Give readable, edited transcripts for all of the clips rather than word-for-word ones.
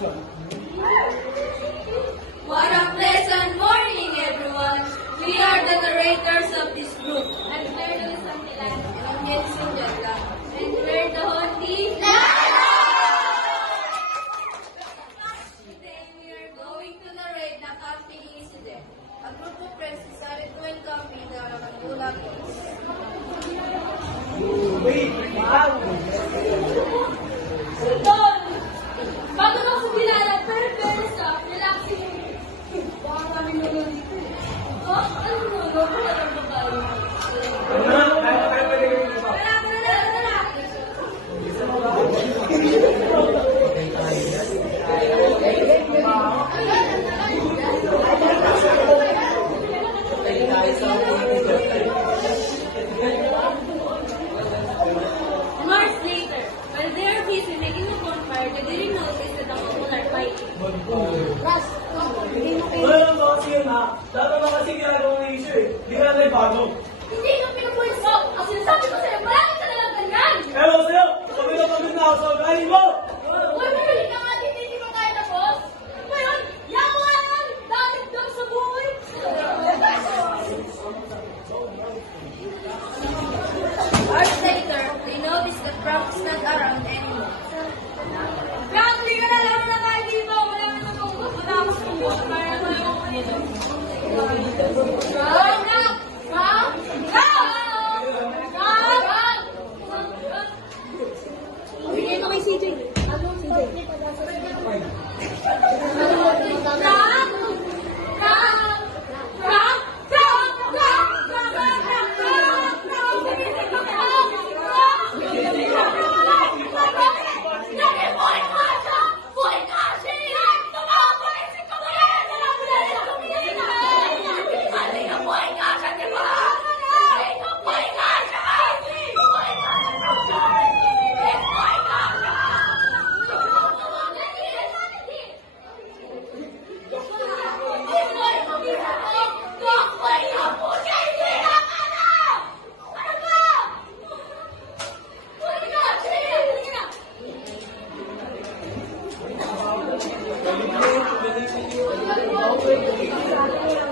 What a pleasant morning, everyone. We are the narrators of this group. I'm Mary Santilan and I'm Jensen Jalla. And we're the Hondi. Today we are going to narrate the camping incident. A group of friends decided to encounter the Magula Falls. Don! Bago na ako kilala, pero sa relaxing mo. Baka kami nulong dito eh. Oh, ano nulong? Wala kang babae. Months later, while they are busy making a bonfire, they didn't notice that the couple are fighting. Wala lang ba kasi yun ha? Dapat ba kasi ginagawa ng issue eh? Hindi ka natin bago. Hindi ka pinupulis mo! Ang sinasabi ko sa'yo, marami ka nalang ganyan! Ewan sa'yo! Pagod na ako sa ugali mo! Uy, mamuli ka nga dito, hindi pa tayo tapos! Ngayon, yawa nga naman! Dadagdag sa buhay! Hours later, they noticed that Frank is not around anymore. Grabe ka na lang na tayo dito! Wala ka na tungkol! Wala ka sa tungkol! Kaya na lang ako nito! Bigay mo kay CJ. Ano, CJ?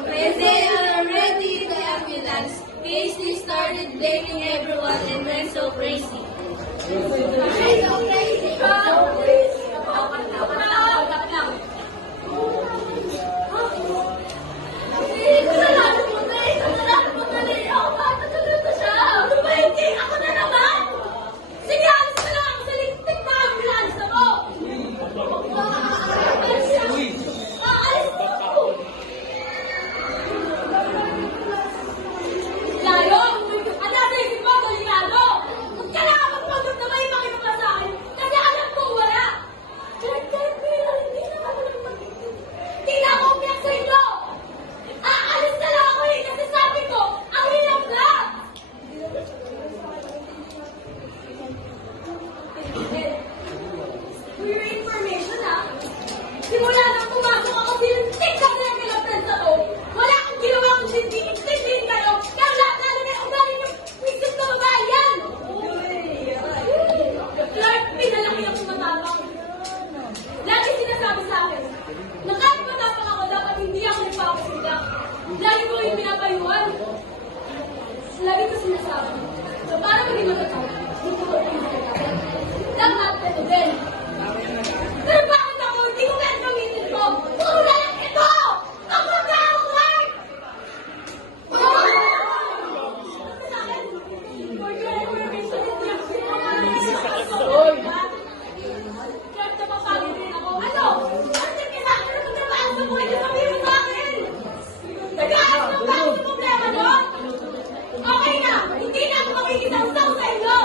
When they are ready, the ambulance, Casey started blaming everyone and went so crazy. So crazy, simula nang pumasok ako, sinuntik ka na yung pinagtan sa ko. Wala akong ginawa kung hindi intindihin kayo. Kaya lalo na yung ugali yung wisip na babae yan. Clark, pinalaki ang tumatapang. Lagi sinasabi sa akin, na kahit matapang ako, dapat hindi ako nagpapasita. Lagi ko yung pinapayuhan. Lagi ko sinasabi, so para maging matatapang, dito ko yung pinagkakaroon. Dapat ito din. Pero bakit ako hindi ko kaya gamitin ko? Puro na lang ito! Ako na ako, Clark! Clark, napapagod rin ako. Ano? Ano yung kailangan na magtrabaho sa buhay na sabihin mo sa akin? Nag-aas ng bago sa problema doon? Okay na! Hindi na ako makikisang sa inyo!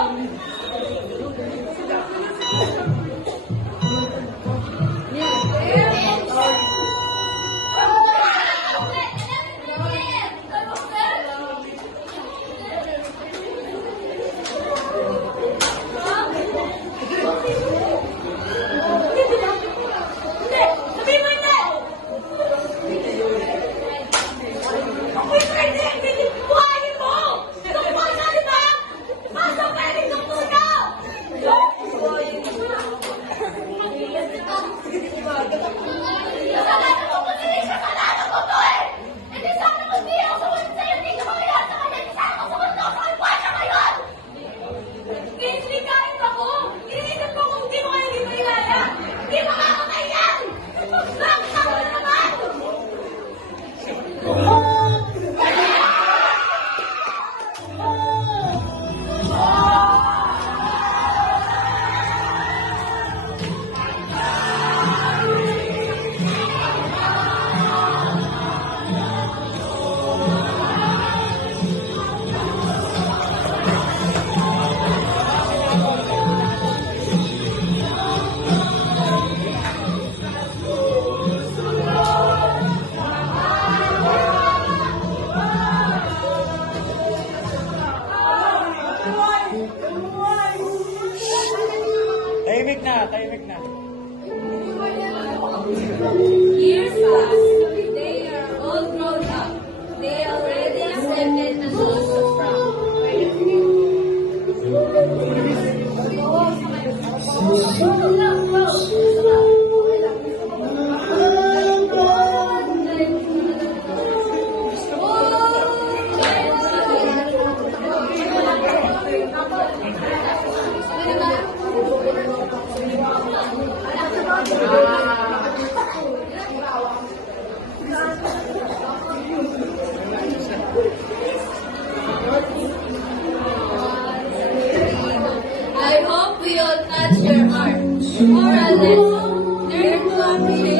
I hope we all touch your heart. Moral lesson. Learn to appreciate